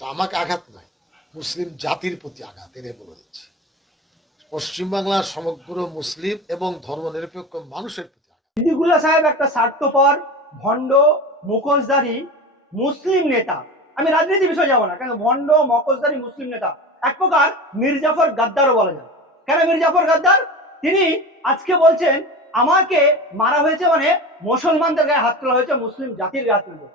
তো আমাকে আঘাত নয় মুসলিম জাতির প্রতি আঘাত এনে বলে দিচ্ছি। পশ্চিমবাংলার সমগ্র মুসলিম এবং ধর্মনিরপেক্ষ মানুষের প্রতি আঘাত। সাহেব একটা স্বার্থপর, ভণ্ড, মুখোশধারী মুসলিম নেতা। আমি রাজনীতি বিষয়ে যাব না, কেন ভণ্ড, মুখোশধারী মুসলিম নেতা। এক প্রকার মির্জাফর গাদ্দারও বলা যায়। কেন মির্জাফর গাদ্দার? তিনি আজকে বলছেন, আমাকে মারা হয়েছে মানে মুসলমানদের গায়ে হাত তোলা হয়েছে, মুসলিম জাতির গায়ে হাত তুলবে।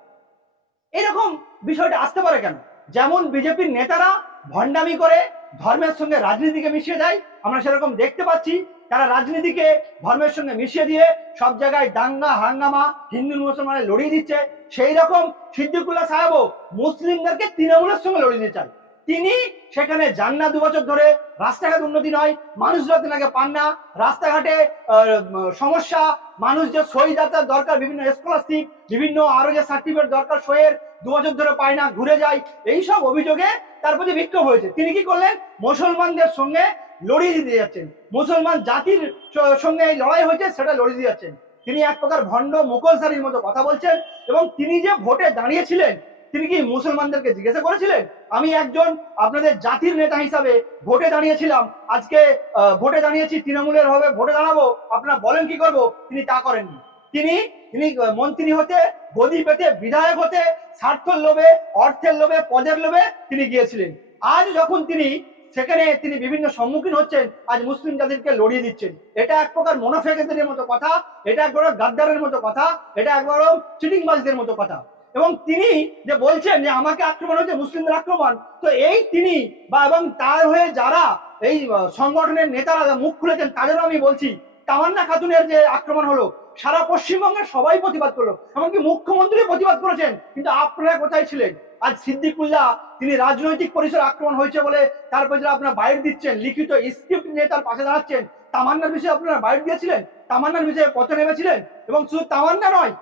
এরকম বিষয়টা আসতে পারে কেন? যেমন বিজেপির নেতারা ভণ্ডামি করে ধর্মের সঙ্গে রাজনীতিকে মিশিয়ে দেয়, আমরা সেরকম দেখতে পাচ্ছি। তারা রাজনীতিকে ধর্মের সঙ্গে মিশিয়ে দিয়ে সব জায়গায় দাঙ্গা, হাঙ্গামা, হিন্দু মুসলমানের লড়িয়ে দিচ্ছে। সেই রকম সিদ্দিকুল্লাহ সাহেবও মুসলিমদেরকে তৃণমূলের সঙ্গে লড়িয়ে দিতে চায়। তিনি সেখানে যান না দু বছর ধরে, রাস্তাঘাট উন্নতি নয় মানুষরা তেনাকে পান না। রাস্তাঘাটে সমস্যা, মানুষ যে সই যাতায়াত দরকার, বিভিন্ন স্কলারশিপ বিভিন্ন আরও যে সার্টিফিকেট দরকার, সইয়ের দু বছর ধরে পায় না, ঘুরে যায়। এইসব অভিযোগে তার প্রতি বিক্ষোভ হয়েছে। তিনি কি করলেন? মুসলমানদের সঙ্গে লড়িয়ে দিতে যাচ্ছেন। মুসলমান জাতির সঙ্গে এই লড়াই হয়েছে, সেটা লড়িয়ে দিয়ে যাচ্ছেন। তিনি এক প্রকার ভণ্ড মুখোশধারীর মতো কথা বলছেন এবং তিনি যে ভোটে দাঁড়িয়েছিলেন, তিনি কি মুসলমানদেরকে জিজ্ঞাসা করেছিলেন? আমি একজন আপনাদের জাতির নেতা হিসাবে ভোটে দাঁড়িয়েছিলাম। আজকে ভোটে দাঁড়িয়েছি, তৃণমূলের হবে, ভোটে দাঁড়াবো। আপনারা বলেন কি করব? তিনি তা করেননি। তিনি তিনি মন্ত্রী হতে গদি পেতে, বিধায়ক হতে, স্বার্থের লোভে, অর্থের লোভে, পদের লোভে তিনি গিয়েছিলেন। আজ যখন তিনি সেখানে তিনি বিভিন্ন সম্মুখীন হচ্ছেন, আজ মুসলিম জাতিকে লড়িয়ে দিচ্ছেন। এটা এক প্রকার মোনাফেকেদের মতো কথা, এটা এক প্রকার গাদ্দারের মতো কথা, এটা একবার চিটিংবাজদের মতো কথা। এবং তিনি যে বলছেন যে আমাকে আক্রমণ হচ্ছে মুসলিমদের আক্রমণ, তো এই তিনি বা এবং তার হয়ে যারা এই সংগঠনের নেতারা মুখ খুলেছেন, তাদেরও আমি বলছি, তামান্না খাতুনের যে আক্রমণ হলো সারা পশ্চিমবঙ্গের সবাই প্রতিবাদ করল। এমনকি মুখ্যমন্ত্রী প্রতিবাদ করেছেন, কিন্তু আপনারা কোথায় ছিলেন? আজ সিদ্দিকুল্লাহ, তিনি রাজনৈতিক পরিসর আক্রমণ হয়েছে বলে তার যারা আপনারা বাইর দিচ্ছেন, লিখিত স্ক্রিপ্ট নিয়ে তার পাশে দাঁড়াচ্ছেন। তামান্নার বিষয়ে আপনারা বাইর দিয়েছিলেন তামান্নার বিষয়ে পথে নেমেছিলেন? এবং শুধু তামান্না নয়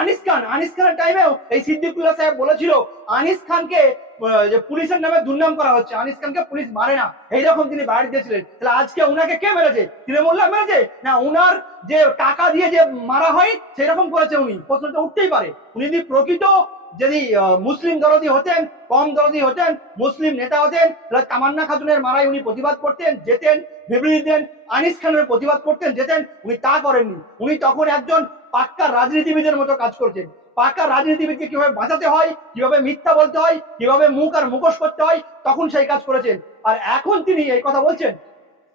আনিস খান, আনিস খানের টাইমেও এই সিদ্দিকুল্লাহ সাহেব বলেছিল, আনিস খানকে যে পুলিশের নামে দুর্নাম করা হচ্ছে, আনিস খানকে পুলিশ মারে না। এইরকম তিনি বাইরে দিয়েছিলেন। তাহলে আজকে উনাকে কে মেরেছে? তৃণমূল্লা মেরেছে? না, উনার যে টাকা দিয়ে যে মারা হয়, সেরকম করেছে উনি। প্রশ্নটা উঠতেই পারে। উনি যদি প্রকৃত যদি মুসলিম দরদি হতেন, কম দরদি হতেন, মুসলিম নেতা হতেন, তাহলে তামান্না খাতুনের মারায় উনি প্রতিবাদ করতেন, যেতেন, বিবৃতি দেন আনিস খানের প্রতিবাদ করতেন, যেতেন, উনি তা করেননি। উনি তখন একজন পাক্কা রাজনীতিবিদের মতো কাজ করছেন। পাক্কা রাজনীতিবিদকে কীভাবে বাঁচাতে হয়, কীভাবে মিথ্যা বলতে হয়, কীভাবে মুখ আর মুখোশ করতে হয়, তখন সেই কাজ করেছেন। আর এখন তিনি এই কথা বলছেন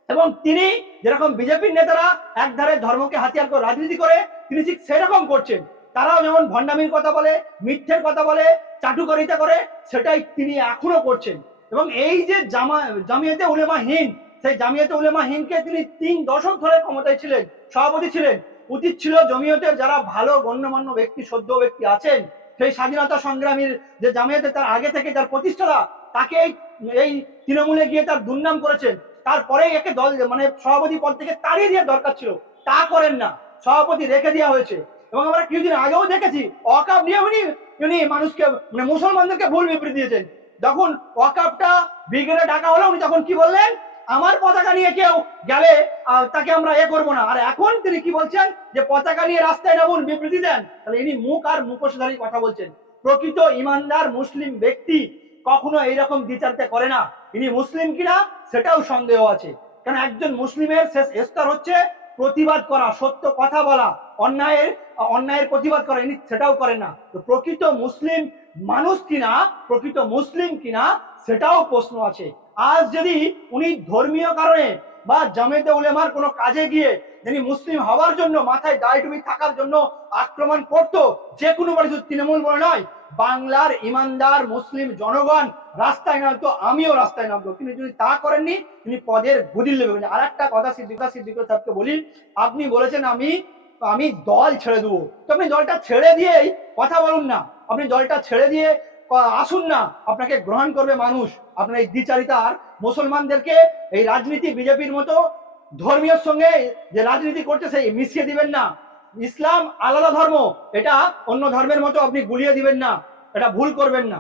এবং তিনি যেরকম বিজেপির নেতারা একধারে ধর্মকে হাতিয়ার করে রাজনীতি করে, তিনি ঠিক সেরকম করছেন। তারাও যেমন ভণ্ডামির কথা বলে, মিথ্যের কথা বলে, চাটুকারিতা করে, সেটাই তিনি এখনও করছেন। এবং এই যে জামা, জামিয়াতে উলেমা হিন্দ, সেই জামিয়াতে উলেমা হিন্দকে তিনি তিন দশক ধরে ক্ষমতায় ছিলেন, সভাপতি ছিলেন। উচিত ছিল জমিয়তের যারা ভালো, গণ্যমান্য ব্যক্তি, সদ্য ব্যক্তি আছেন, সেই স্বাধীনতা সংগ্রামীর যে জামিয়াতে তার আগে থেকে তার প্রতিষ্ঠাতা, তাকে এই- তৃণমূলে গিয়ে তার দুর্নাম করেছেন। তারপরেই একে দল মানে সভাপতি পদ থেকে তাড়িয়ে দেওয়ার দরকার ছিল। তা করেন না। সভাপতি রেখে দেওয়া হয়েছে। এবং আমরা কিছুদিন আগেও দেখেছি, অকাপ নিয়ে উনি উনি মানুষকে মানে মুসলমানদেরকে ভুল বিবৃতি দিয়েছেন। যখন ওয়াকাপটা ব্রিগেডে ডাকা হলো, উনি তখন কি বললেন? আমার পতাকা নিয়ে কেউ গেলে তাকে আমরা এ করব না। আর এখন তিনি কি বলছেন? যে পতাকা নিয়ে রাস্তায় নামুন, বিবৃতি দেন। তাহলে ইনি মুখ আর মুখোশধারী কথা বলছেন। প্রকৃত ইমানদার মুসলিম ব্যক্তি কখনো এইরকম বিচারতে করে না। ইনি মুসলিম কিনা, সেটাও সন্দেহ আছে। কারণ একজন মুসলিমের শেষ স্তর হচ্ছে প্রতিবাদ করা, সত্য কথা বলা, অন্যায়ের অন্যায়ের প্রতিবাদ করা, ইনি সেটাও করেন না। তো প্রকৃত মুসলিম মানুষ কিনা, প্রকৃত মুসলিম কিনা সেটাও প্রশ্ন আছে। আজ যদি উনি ধর্মীয় কারণে বা জামেতে উলেমার কোনো কাজে গিয়ে যিনি মুসলিম হওয়ার জন্য মাথায় দায় টুপি থাকার জন্য আক্রমণ করতো, যে কোনো বাড়ি শুধু তৃণমূল বলে নয়, বাংলার ইমানদার মুসলিম জনগণ রাস্তায় নামতো, আমিও রাস্তায় নামতো। তিনি যদি তা করেননি, তিনি পদের গুদিল নেবে আর একটা কথা সিদ্দিকা সিদ্দিক সাহেবকে বলি, আপনি বলেছেন আমি আমি দল ছেড়ে দেবো। তো আপনি দলটা ছেড়ে দিয়েই কথা বলুন না। আপনি দলটা ছেড়ে দিয়ে আসুন না, আপনাকে গ্রহণ করবে মানুষ। আপনার এই দ্বিচারিতা আর মুসলমানদেরকে এই রাজনীতি বিজেপির মতো ধর্মীয় সঙ্গে যে রাজনীতি করছে সেই মিশিয়ে দিবেন না। ইসলাম আলাদা ধর্ম, এটা অন্য ধর্মের মতো আপনি গুলিয়ে দিবেন না, এটা ভুল করবেন না।